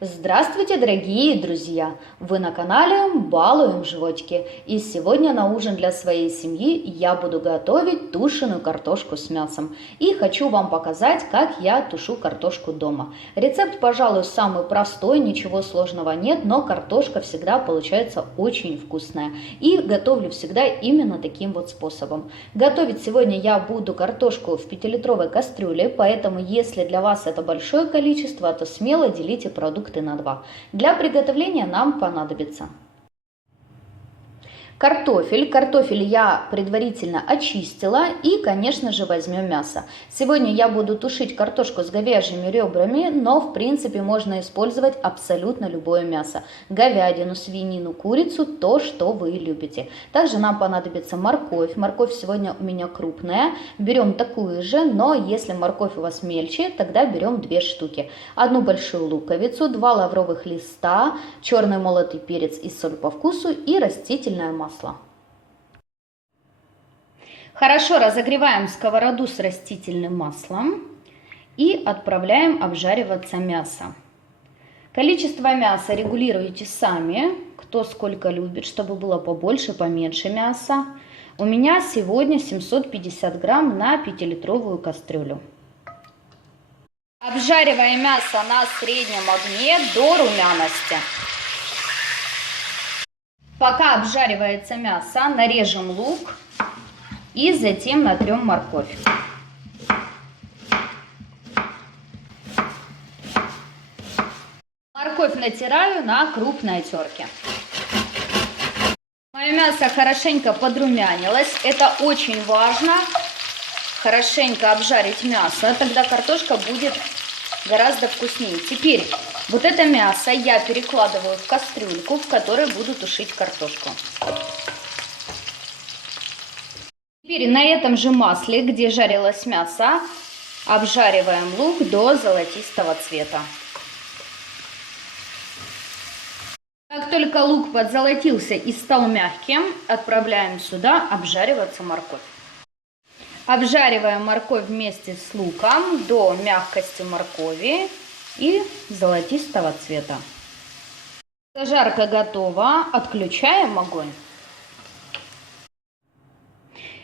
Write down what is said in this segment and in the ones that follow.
Здравствуйте, дорогие друзья! Вы на канале Балуем животики. И сегодня на ужин для своей семьи я буду готовить тушеную картошку с мясом. И хочу вам показать, как я тушу картошку дома. Рецепт, пожалуй, самый простой, ничего сложного нет, но картошка всегда получается очень вкусная. И готовлю всегда именно таким вот способом. Готовить сегодня я буду картошку в 5-литровой кастрюле, поэтому если для вас это большое количество, то смело делите продукты на 2. Для приготовления нам понадобится картофель. Картофель я предварительно очистила и, конечно же, возьмем мясо. Сегодня я буду тушить картошку с говяжьими ребрами, но в принципе можно использовать абсолютно любое мясо. Говядину, свинину, курицу, то, что вы любите. Также нам понадобится морковь. Морковь сегодня у меня крупная. Берем такую же, но если морковь у вас мельче, тогда берем 2 штуки. Одну большую луковицу, 2 лавровых листа, черный молотый перец и соль по вкусу и растительное масло. Хорошо разогреваем сковороду с растительным маслом и отправляем обжариваться мясо. Количество мяса регулируйте сами, кто сколько любит, чтобы было побольше, поменьше мяса. У меня сегодня 750 грамм на 5-литровую кастрюлю. Обжариваем мясо на среднем огне до румяности. Пока обжаривается мясо, нарежем лук и затем натрем морковь. Морковь натираю на крупной терке. Мое мясо хорошенько подрумянилось. Это очень важно, хорошенько обжарить мясо, тогда картошка будет гораздо вкуснее. Теперь вот это мясо я перекладываю в кастрюльку, в которой буду тушить картошку. Теперь на этом же масле, где жарилось мясо, обжариваем лук до золотистого цвета. Как только лук подзолотился и стал мягким, отправляем сюда обжариваться морковь. Обжариваем морковь вместе с луком до мягкости моркови и золотистого цвета. Зажарка готова. Отключаем огонь.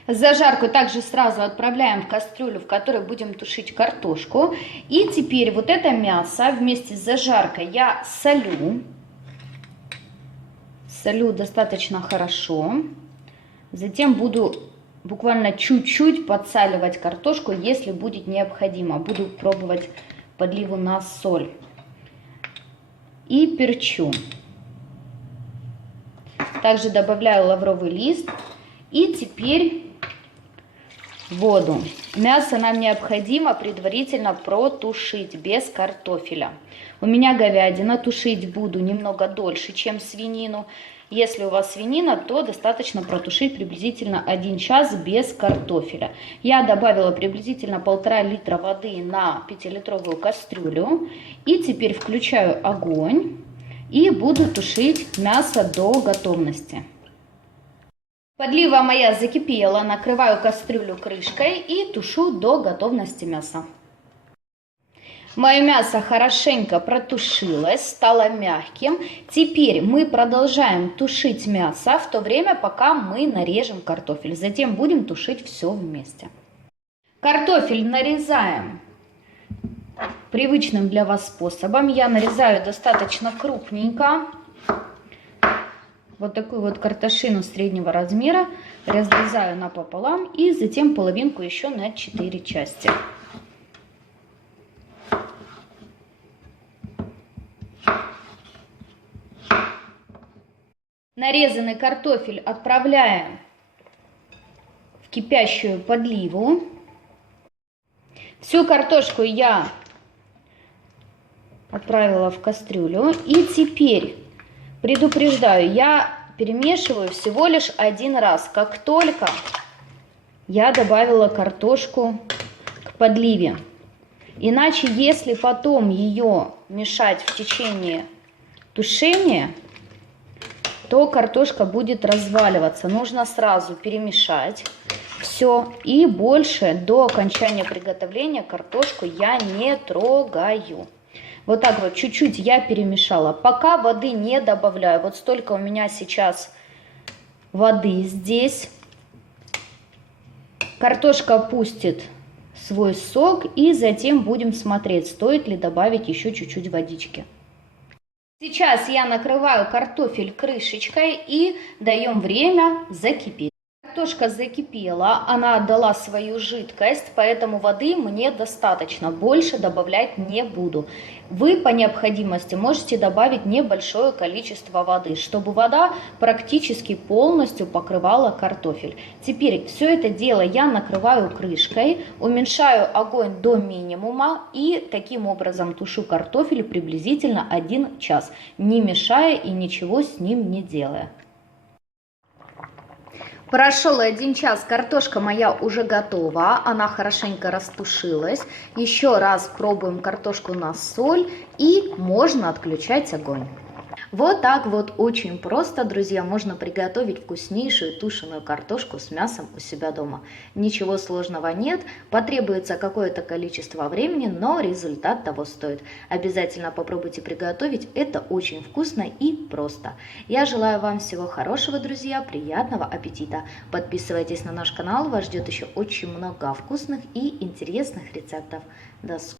Зажарку также сразу отправляем в кастрюлю, в которой будем тушить картошку. И теперь вот это мясо вместе с зажаркой я солю. Солю достаточно хорошо. Затем буду буквально чуть-чуть подсаливать картошку, если будет необходимо. Буду пробовать подливу на соль. И перчу. Также добавляю лавровый лист. И теперь воду. Мясо нам необходимо предварительно протушить без картофеля. У меня говядина, тушить буду немного дольше, чем свинину. Если у вас свинина, то достаточно протушить приблизительно 1 час без картофеля. Я добавила приблизительно 1,5 литра воды на 5-литровую кастрюлю. И теперь включаю огонь и буду тушить мясо до готовности. Подлива моя закипела, накрываю кастрюлю крышкой и тушу до готовности мяса. Мое мясо хорошенько протушилось, стало мягким. Теперь мы продолжаем тушить мясо в то время, пока мы нарежем картофель. Затем будем тушить все вместе. Картофель нарезаем привычным для вас способом. Я нарезаю достаточно крупненько. Вот такую вот картошину среднего размера разрезаю напополам и затем половинку еще на 4 части. Нарезанный картофель отправляем в кипящую подливу. Всю картошку я отправила в кастрюлю. И теперь предупреждаю, я перемешиваю всего лишь 1 раз. Как только я добавила картошку к подливе. Иначе, если потом ее мешать в течение тушения, то картошка будет разваливаться. Нужно сразу перемешать все. И больше до окончания приготовления картошку я не трогаю. Вот так вот чуть-чуть я перемешала. Пока воды не добавляю. Вот столько у меня сейчас воды здесь. Картошка пустит свой сок, и затем будем смотреть, стоит ли добавить еще чуть-чуть водички. Сейчас я накрываю картофель крышечкой и даем время закипеть. Картошка закипела, она отдала свою жидкость, поэтому воды мне достаточно, больше добавлять не буду. Вы по необходимости можете добавить небольшое количество воды, чтобы вода практически полностью покрывала картофель. Теперь все это дело я накрываю крышкой, уменьшаю огонь до минимума и таким образом тушу картофель приблизительно 1 час, не мешая и ничего с ним не делая. Прошел 1 час, картошка моя уже готова, она хорошенько растушилась. Еще раз пробуем картошку на соль и можно отключать огонь. Вот так вот очень просто, друзья, можно приготовить вкуснейшую тушеную картошку с мясом у себя дома. Ничего сложного нет, потребуется какое-то количество времени, но результат того стоит. Обязательно попробуйте приготовить, это очень вкусно и просто. Я желаю вам всего хорошего, друзья, приятного аппетита. Подписывайтесь на наш канал, вас ждет еще очень много вкусных и интересных рецептов. До скорого!